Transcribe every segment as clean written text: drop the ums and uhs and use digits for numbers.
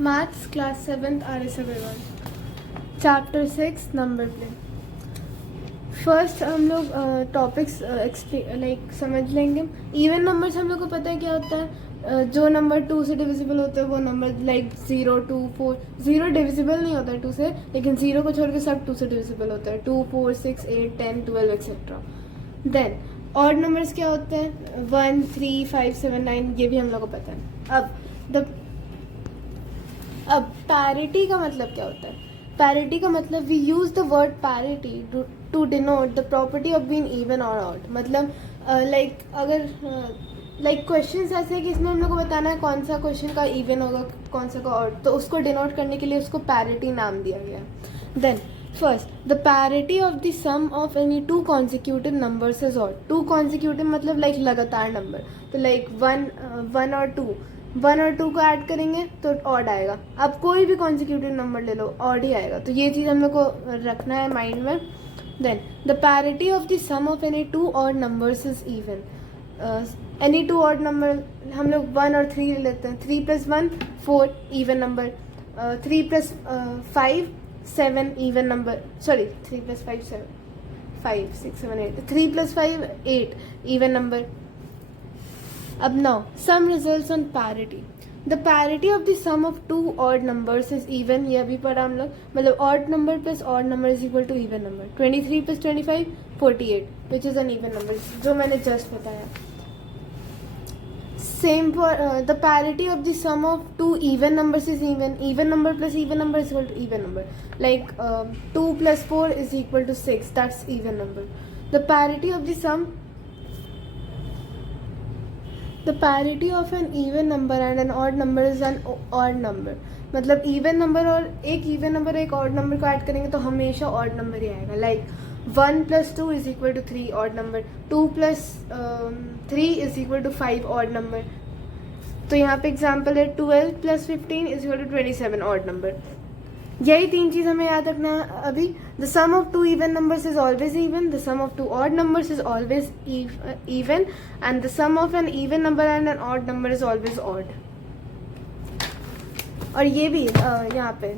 Maths class 7th RS Agarwal chapter 6 number plane. First हम लोग topics like समझ लेंगे। इवन नंबर्स हम लोग को पता है क्या होता है। जो नंबर 2 से डिविजिबल होता है वो नंबर लाइक 0, 2, 4। 0 डिविजिबल नहीं होता है 2 से, लेकिन 0 को छोड़ के सब 2 से डिविजिबल होता है। 2, 4, 6, 8, 10, 12 एक्सेट्रा। देन ऑड नंबर्स क्या होते हैं 1, 3, 5, 7, 9, ये भी हम लोग को पता है। अब पैरिटी का मतलब क्या होता है। पैरिटी का मतलब we use the word parity to denote the property of being even और ऑड। मतलब लाइक अगर लाइक क्वेश्चन ऐसे है कि इसमें हम लोग को बताना है कौन सा क्वेश्चन का इवन होगा कौन सा का ऑड, तो उसको डिनोट करने के लिए उसको पैरिटी नाम दिया गया। Then first the parity of the sum of any two consecutive numbers is odd. Two consecutive मतलब लाइक लगातार नंबर, तो लाइक 1 और 2, 1 और 2 को ऐड करेंगे तो ऑड आएगा। अब कोई भी कॉन्सिक्यूटिव नंबर ले लो ऑड ही आएगा, तो ये चीज़ हम लोग को रखना है माइंड में। Then the parity of the sum of any two odd numbers is even. Any two odd number हम लोग 1 और 3 ले लेते हैं। 3 + 1 4 even number, 3 + 5 7 even number, sorry 3 + 5 7 5 6 7 8, 3 + 5 8 even number. अब now some results on parity. The parity of the sum of two odd numbers is even. ये अभी पढ़ा हम लोग, मतलब odd number plus odd number is equal to even number. 23 + 25 48 which is an even number, जो मैंने just बताया। Same for the parity of the sum of two even numbers is even. Even number plus even number is equal to even number, like 2 + 4 is equal to 6, that's even number. The parity of the sum The parity of an even number and an odd number is an odd number। मतलब even number और एक even number एक odd number को add करेंगे तो हमेशा odd number ही आएगा। Like 1 + 2 is equal to 3 odd number, 2 + 3 is equal to 5 odd number. तो यहाँ पे एग्जाम्पल है 12 + 15 is equal to 27 odd number. यही 3 चीज़ हमें याद रखना है अभी। The sum of two even numbers is always even, the sum of two odd numbers is always even, and the sum of an even number and an odd number is always odd. और ये भी यहाँ पे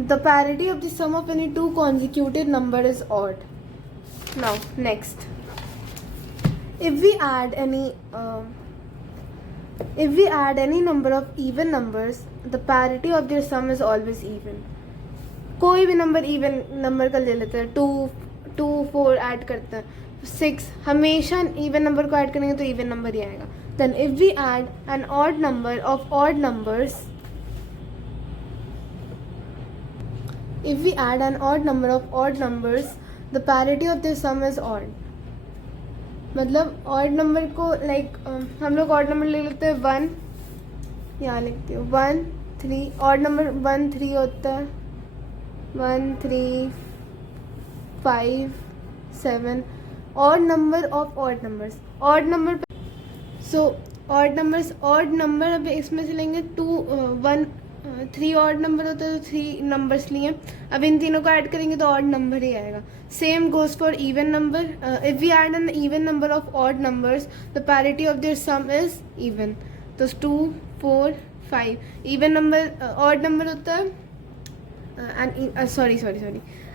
the parity of the sum of any two consecutive number is odd. Now next, if we add any number of even numbers, the parity of their sum is always even। कोई भी number even number का ले लेते हैं, 2 4 add करते हैं 6, हमेशा even number को ऐड करेंगे तो इवन नंबर ही आएगा। Then if we add an odd number of odd numbers, if we add an odd number of odd numbers, the parity of their sum is odd। मतलब odd number को like हम लोग odd number ले लेते हैं 1, यहाँ लिखती हूँ 1 3, ऑड नंबर 1 3 होता है, 1 3 5 7 odd number of odd numbers. Odd number so odd number अब इसमें से लेंगे 2 1 3 ऑड नंबर होता है तो 3 नंबर्स लिए, अब इन तीनों को ऐड करेंगे तो ऑड नंबर ही आएगा। Same goes for even number. If we add an even number of odd numbers the parity of their sum is even. तो 2 4 5 इवन नंबर, ऑड नंबर होता है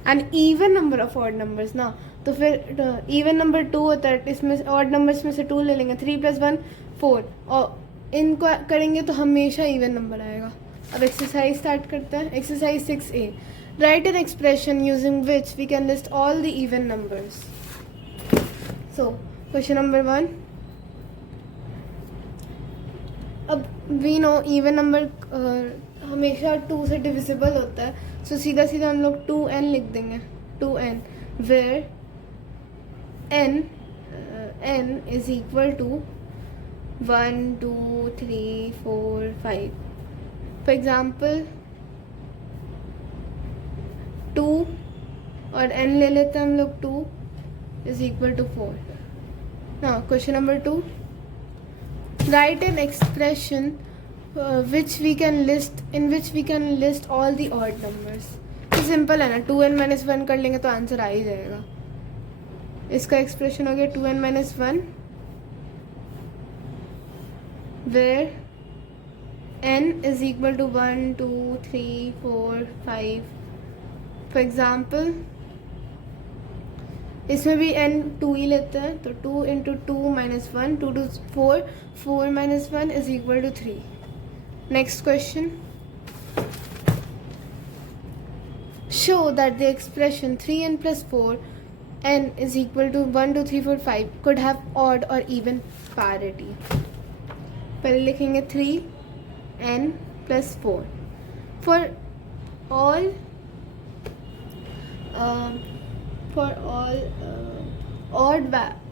and even number of odd numbers ना, तो फिर even number 2 होता है, इसमें odd numbers में से 2 ले लेंगे। 3 + 1 4 और इनको करेंगे तो हमेशा इवन नंबर आएगा। अब एक्सरसाइज स्टार्ट करते हैं। Exercise 6A, write an expression using which we can list all the even numbers. So question number 1, अब वी नो इवन नंबर हमेशा 2 से डिविजिबल होता है, सो सीधा सीधा हम लोग 2n लिख देंगे। 2n where n is equal to 1 2 3 4 5। For example 2 और n ले लेते हैं हम लोग, 2 is equal to 4। Now question number 2, write an expression which we can list all the odd numbers। तो सिंपल है ना, 2n - 1 कर लेंगे तो आंसर आ ही जाएगा। इसका एक्सप्रेशन हो गया 2n - 1 where n is equal to 1 2 3 4 5. For example इसमें भी n 2 ही लेते हैं, तो 2 into 2 minus 1, 2 2 4, 4 minus 1 is equal to 3. Next question. Show that the expression 3n plus 4n is equal to 1 2 3 4 5 could have odd or even parity. पहले लिखेंगे 3n plus 4. For all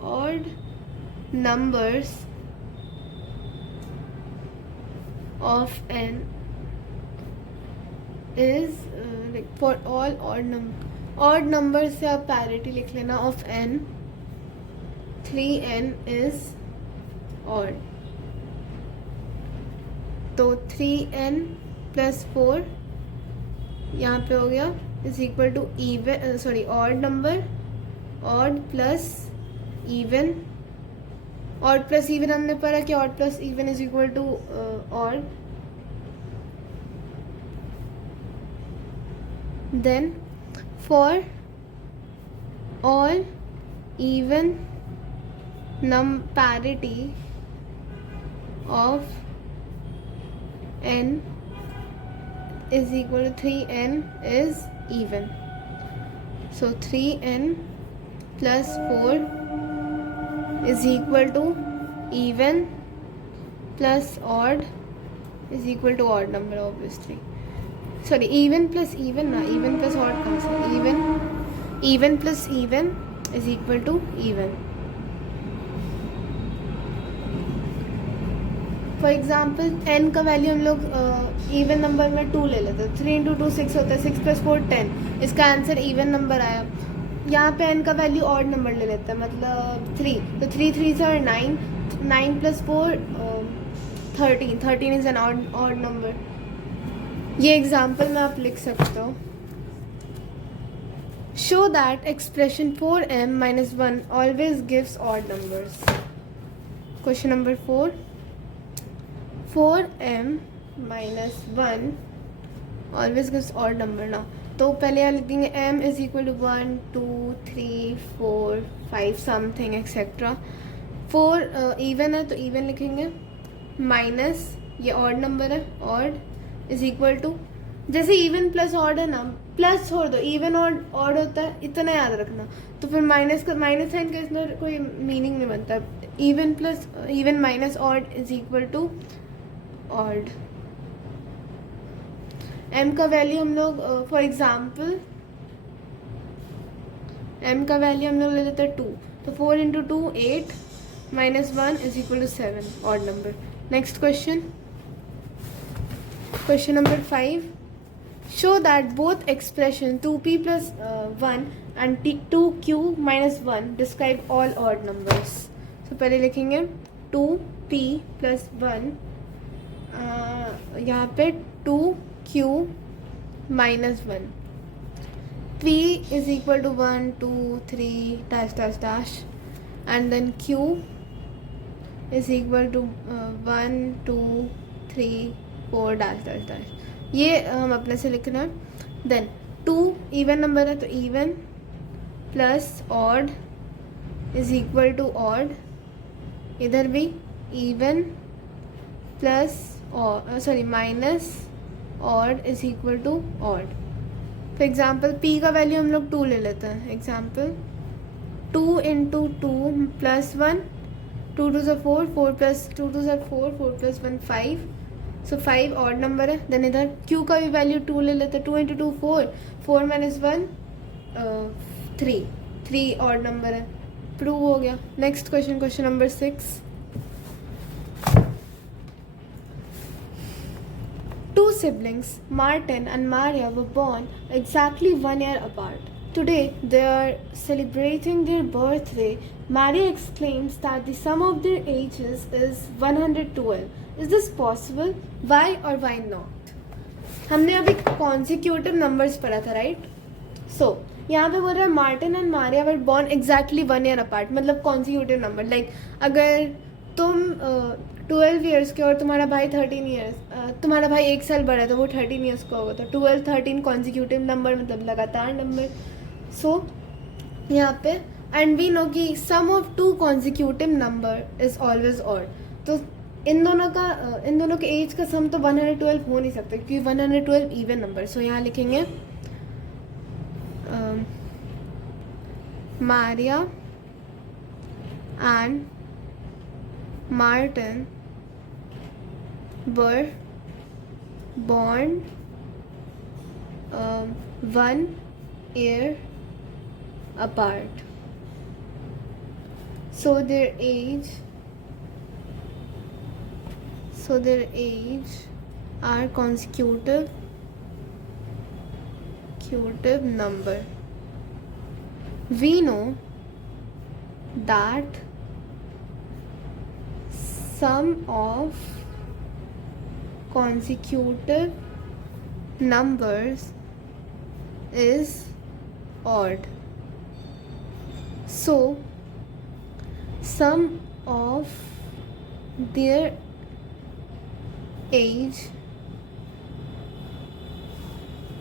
odd numbers of n is for all odd numbers से आप parity लिख लेना of n. 3n is odd, तो 3n plus 4 यहाँ पे हो गया is equal to even odd number, odd plus even. odd plus even हमने पढ़ा कि odd plus even is equal to odd. Then for all even parity of n is equal to 3n is even. So 3n plus 4 is equal to even plus odd is equal to odd number, obviously. Sorry, even plus even ना, even plus odd कहाँ से, even plus even is equal to even. For example n का value हम लोग even number में 2 ले लेते हैं. 3 इंटू 2 6 होता है, 6 प्लस 4 10. इसका आंसर इवन नंबर आया. यहाँ पे n का वैल्यू ऑड नंबर ले लेते हैं, मतलब 3. तो 3 3 से 9, 9 plus 4 13. 13 is an odd number. ये एग्जाम्पल में आप लिख सकते हो. Show that expression 4m minus 1 always gives odd numbers. Question number 4. 4m minus 1 always gives odd number ना. तो पहले यहाँ लिख देंगे m is equal to 1 2 3 4 5 something etcetera. 4 even है तो इवन लिखेंगे, माइनस ये ऑड नंबर है, ऑड इज इक्वल टू, जैसे इवन प्लस ऑड है ना, प्लस छोड़ दो, इवन ऑड होता है, इतना याद रखना. तो फिर माइनस साइन का इसमें कोई मीनिंग नहीं बनता. Even minus odd is equal to odd. m का वैल्यू हम लोग फॉर एग्जाम्पल m का वैल्यू हम लोग ले लेते हैं 2. तो 4 into 2 8 minus 1 is equal to 7, odd number. Next question. Question number 5. Show that both expression 2p plus 1 and 2q minus 1 describe all odd numbers. तो पहले लिखेंगे 2p plus 1, यहाँ पे 2q minus 1. p is equal to 1 2 3 dash dash dash and then q is equal to 1 2 3 4 dash dash dash. ये हम अपने से लिखना. देन 2 इवन नंबर है तो even plus odd is equal to odd. इधर भी even plus minus odd is equal to odd. For example p का वैल्यू हम लोग 2 ले लेते हैं. एग्जाम्पल 2 इंटू 2 प्लस 1, 2 2 से 4, 4 प्लस 2 2 से 4, 4 प्लस 1 5. सो 5 ऑड नंबर है. देन इधर q का भी वैल्यू 2 ले लेते हैं. 2 इंटू 2 4, 4 माइनस 1 3 ऑड नंबर है. प्रूव हो गया. Next question, question number 6. Two siblings, Martin and Maria, were born exactly 1 year apart. Today, they are celebrating their birthday. Maria exclaims that the sum of their ages is 112. Is this possible? Why or why not? हमने अभी consecutive numbers पढ़ा था, right? So, यहाँ पे बोल रहा है Martin and Maria were born exactly 1 year apart. मतलब consecutive number. Like, अगर तुम 12 ईयर्स के और तुम्हारा भाई 13 ईयर्स, तुम्हारा भाई 1 साल बड़ा है तो वो 13 ईयर्स का होगा, तो 12 13 कॉन्जिक्यूटिव नंबर मतलब लगातार नंबर. सो यहाँ पे एंड वी नो कि sum of 2 consecutive number is always odd. तो इन दोनों के एज का सम तो 112 हो नहीं सकता क्योंकि 112 इवन नंबर. सो यहाँ लिखेंगे Maria and Martin were born 1 year apart. So their age are consecutive number. We know that sum of consecutive numbers is odd. So sum of their age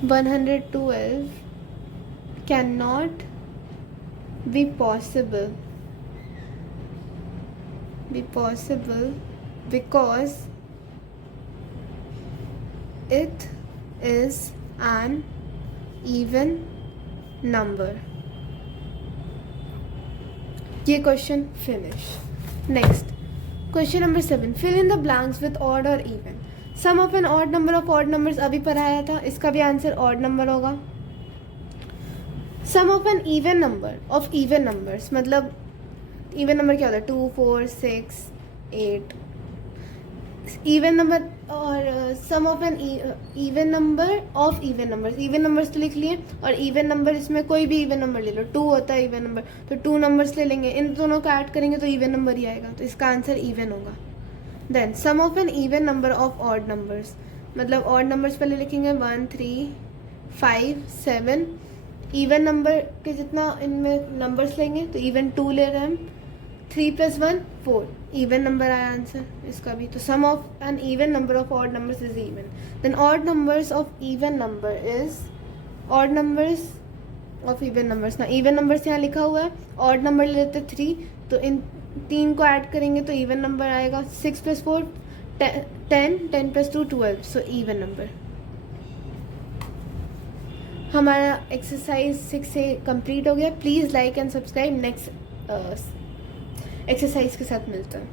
112 cannot be possible because it is an even number. ये question finish. Next question number 7. Fill in the blanks with odd और even. Sum of an odd number of odd numbers अभी पढ़ाया था, इसका भी answer odd number होगा. Sum of an even number of even numbers, मतलब even number क्या होता है 2 4 6 8. इवन नंबर और sum of an even number of even numbers. Even numbers तो लिख लिए और इवन नंबर इसमें कोई भी इवन नंबर ले लो. 2 होता है इवन नंबर तो 2 नंबर्स ले लेंगे, इन दोनों को ऐड करेंगे तो इवन नंबर ही आएगा, तो इसका आंसर इवन होगा. Then sum of an even number of odd numbers, मतलब ऑड नंबर्स पहले लिखेंगे 1 3 5 7. इवन नंबर के जितना इनमें नंबर्स लेंगे तो इवन 2 ले रहे हैं हम. 3 + 1 4 इवन नंबर आया आंसर इसका भी. तो sum of an even number of odd numbers is even. Then odd numbers of even number is odd numbers of even numbers. ना इवन नंबर्स यहाँ लिखा हुआ है, ऑड नंबर ले लेते 3 तो इन 3 को ऐड करेंगे तो इवन नंबर आएगा. 6 + 4 10 10 + 2 12. So even number. हमारा एक्सरसाइज 6 से कंप्लीट हो गया. Please like and subscribe. Next exercise के साथ मिलता है.